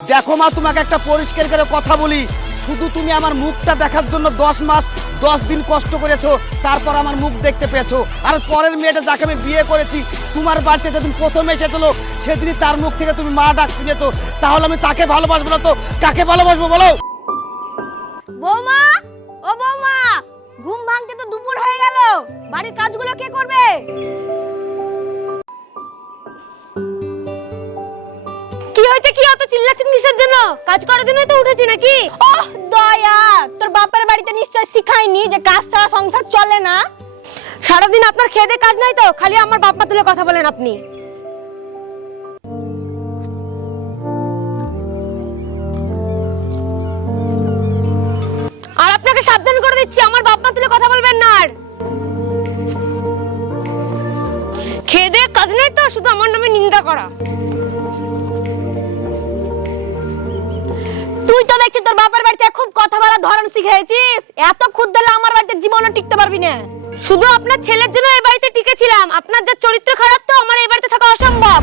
দেখো মা, তোমাকে একটা পরিষ্কার করে কথা বলি। শুধু তুমি আমার মুখটা দেখার জন্য দশ মাস, দশ দিন কষ্ট করেছ, তারপর আমার মুখ দেখতে পেয়েছ। আর পরের মেয়েটা যাকে আমি বিয়ে করেছি, তোমার বাড়িতে যেদিন প্রথম এসেছিল, সেদিনই তার মুখ থেকে তুমি মা ডাক শুনেছো। তাহলে আমি তাকে ভালোবাসবো না তো? কাকে ভালোবাসবো বলো? বৌমা, ও বৌমা, ঘুম ভাঙতে তো দুপুর হয়ে গেল। বাড়ির কাজগুলো কে করবে? হয়েছে কি অত চিল্লাচ্ছেন কিসের জন্য? কাজ করার জন্যই তো উঠেছি নাকি? ওহ দয়া! তোর বাপের বাড়িতে নিশ্চয় শিখায়নি যে কাজ ছাড়া সংসার চলে না। সারাদিন আপনার খেদে কাজ নাই তো? খালি আমার বাপ মা তুলে কথা বলেন আপনি। আর আপনাকে সাবধান করে দিচ্ছি আমার বাপ মা তুলে কথা বলবেন না আর। খেদে কাজ নেই তো শুধু আমার নামে নিন্দা করা। তুই তো দেখছি তোর বাবার বাড়িতে খুব কথা বলার ধরন শিখেছিস। এত খুদ দিলে আমার বাড়িতে জীবনও টিকতে পারবি না। শুধু আপনার ছেলের জন্য এই বাড়িতে টিকেছিলাম। আপনার যা চরিত্র খারাপ তো, আমার এই বাড়িতে থাকা অসম্ভব।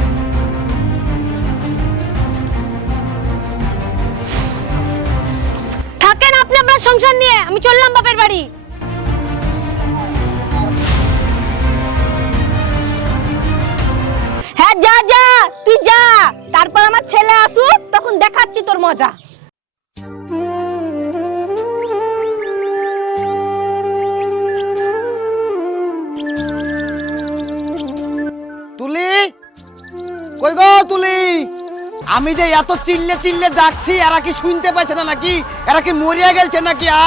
থাকেন আপনি আপনার সংসার নিয়ে, আমি চললাম বাপের বাড়ি। হ্যাঁ যা যা, তুই যা। তারপর আমার ছেলে আসুক, তখন দেখাচ্ছি তোর মজা। আমি যে এত চিল্লে চিল্লে যাচ্ছি এরা কি শুনতে পাচ্ছে না নাকি? এরা কি মরিয়া গেলছে নাকি আ?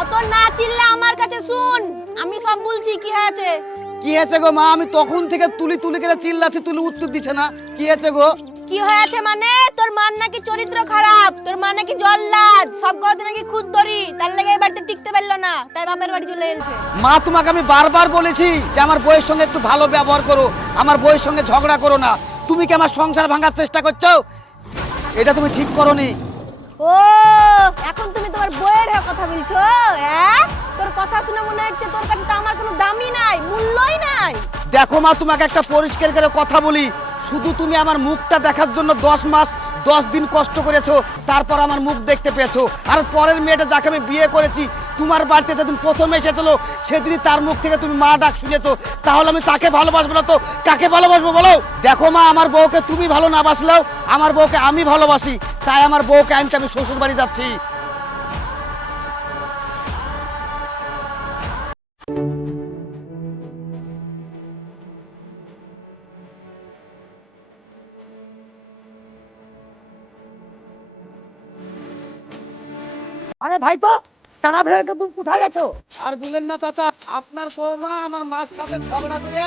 অত না চিল্লা আমার কাছে শুন। আমি সব বলছি কি হয়েছে? কি হয়েছে গো মা? আমি তখন থেকে তুলি তুলি করে চিল্লাচ্ছি তুলি উত্তর দিছে না। কি হয়েছে গো? কি হয়েছে মানে? তোর মার নাকি চরিত্র খারাপ তোর মা নাকি জল্লাদ সব কথা নাকি খুদ ধরি তার লেগে এই বাড়িতে টিকতে পারল না তাই বাপের বাড়ি চলে এসেছে। মা তোমাকে আমি বারবার বলেছি যে আমার বইয়ের সঙ্গে একটু ভালো ব্যবহার করো। আমার বইয়ের সঙ্গে ঝগড়া করো না। তুমি কি আমার সংসার ভাঙার চেষ্টা করছ? এটা তুমি ঠিক করনি। ও এখন তুমি তোমার বইয়ের হয়ে কথা বলছো হ্যাঁ? তোর কথা শুনে মনে হচ্ছে তোর কাছে তো আমার কোনো দামই নাই মূল্যই নাই। দেখো মা তোমাকে একটা পরিষ্কার করে কথা বলি। শুধু তুমি আমার মুখটা দেখার জন্য দশ মাস দশ দিন কষ্ট করেছ, তারপর আমার মুখ দেখতে পেয়েছ। আর পরের মেয়েটা যাকে আমি বিয়ে করেছি, তোমার বাড়িতে যেদিন প্রথম এসেছিল, সেদিনই তার মুখ থেকে তুমি মা ডাক শুনেছো। তাহলে আমি তাকে ভালোবাসবো না তো? কাকে ভালোবাসবো বলো? দেখো মা, আমার বউকে তুমি ভালো না বাসলেও, আমার বউকে আমি ভালোবাসি। তাই আমার বউকে আনতে আমি শ্বশুর বাড়ি যাচ্ছি। আরে ভাই তো টানা ভেড়ে তুমি কোথায় গেছো? আর বলেন না চাচা আপনার বৌমা আমার মাছ সাথে ঝগড়া করে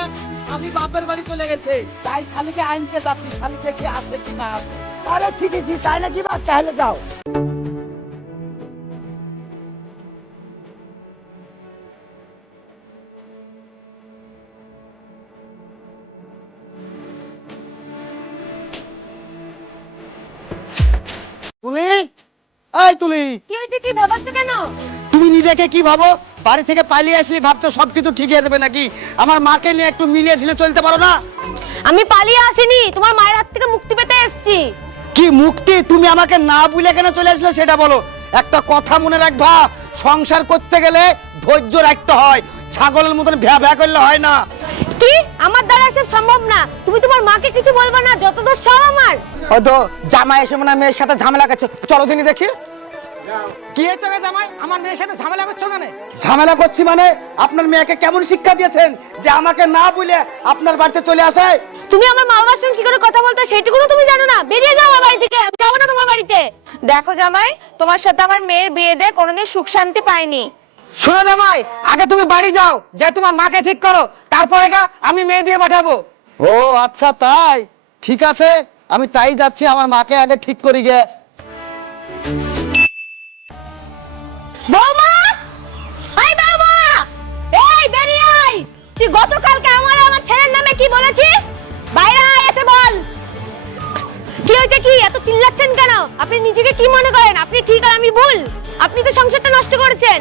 আমি বাপের বাড়ি চলে গেছে। তাই খালিকে আইনকে যাচ্ছি খালিকে কি আসবে কি না আসবে তাহলে ঠিকই আছে তাই নাকি বা? তাহলে যাও। এই তুলি কি হয়েছে কি ভাবাচ্ছ কেন? তুমি নিজেকে কি ভাবো? বাড়ি থেকে পালিয়ে আসলি ভাবছ সবকিছু ঠিক হয়ে যাবে নাকি? আমার মাকে নিয়ে একটু চলতে পারো না? আমি পালিয়ে আসিনি তোমার মায়ের হাত থেকে মুক্তি পেতে এসেছি। কি মুক্তি? তুমি আমাকে না বুঝলে কেন চলে আসলে সেটা বলো। একটা কথা মনে রাখবা সংসার করতে গেলে ধৈর্য রাখতে হয়। ছাগলের মতন ভ্যা ভ্যা করলে হয় না। কি? আমার দ্বারা এসব সম্ভব না। তুমি তোমার মাকে কিছু বলবে না যতদূর সব আমার। হয়তো জামাই এসে মনে হয় মেয়ের সাথে ঝামেলা করছে। চলো দিনই দেখি। কি হয়েছে জামাই? আমার মেয়ের সাথে ঝামেলা করছ কেন? ঝামেলা করছি মানে আপনার মেয়েকে কেমন শিক্ষা দিয়েছেন যে আমাকে না বলে আপনার বাড়িতে চলে আসে? তুমি আমার মা বাবার সঙ্গে কি করে কথা বলতে সেইটুকুনো তুমি জানো না। বেরিয়ে যাও আমার বাড়ি থেকে আমি যাব না তোমার বাড়িতে। দেখো জামাই তোমার সাথে আমার মেয়ের বিয়ে দিয়ে কোনোদিন সুখ শান্তি পাইনি। শোনো জামাই আগে তুমি বাড়ি যাও যে তোমার মাকে ঠিক করো তারপরে গা আমি মেয়ে দিয়ে পাঠাবো। ও আচ্ছা তাই? ঠিক আছে আমি তাই যাচ্ছি আমার মাকে আগে ঠিক করি গে। বৌমা! এই তুই গতকালকে আমার আমার ছেলের নামে কি বলেছিস বাইরে আয় বল। কি হয়েছে কি? এত চিল্লাচ্ছেন কেন? আপনি নিজেকে কি মনে করেন? আপনি ঠিক আমি ভুল? আপনি তো সংসারটা নষ্ট করেছেন।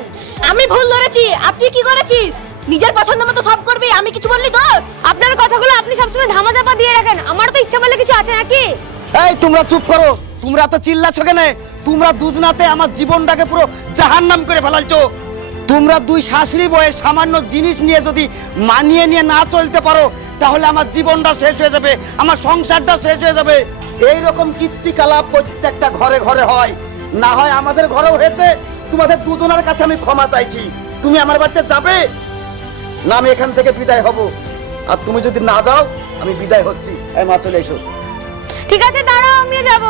আমি ভুল ধরেছি। আপনি কি করেছিস? নিজের পছন্দ মতো সব করবি, আমি কিছু বললি তো? আপনার কথাগুলো আপনি সবসময় ধামাচাপা দিয়ে রাখেন। আমার তো ইচ্ছা বলে কিছু আছে নাকি? এই, তোমরা চুপ করো। তোমরা তো চিল্লাছো কেন? তোমরা দুজনাতে আমার জীবনটাকে পুরো জাহান্নাম করে ফেলাইছো। তোমরা দুই শাশুড়ি বয়ে সামান্য জিনিস নিয়ে যদি মানিয়ে নিয়ে না চলতে পারো, তাহলে আমার জীবনটা শেষ হয়ে যাবে, আমার সংসারটা শেষ হয়ে যাবে। এই রকম কীর্তিকলাপ প্রত্যেকটা ঘরে ঘরে হয়। না হয় আমাদের ঘরেও হয়েছে, তোমাদের দুজনের কাছে আমি ক্ষমা চাইছি। তুমি আমার বাড়িতে যাবে, না আমি এখান থেকে বিদায় হব। আর তুমি যদি না যাও, আমি বিদায় হচ্ছি। এই মা চলে এসো। ঠিক আছে, দাঁড়াও, আমিও যাব।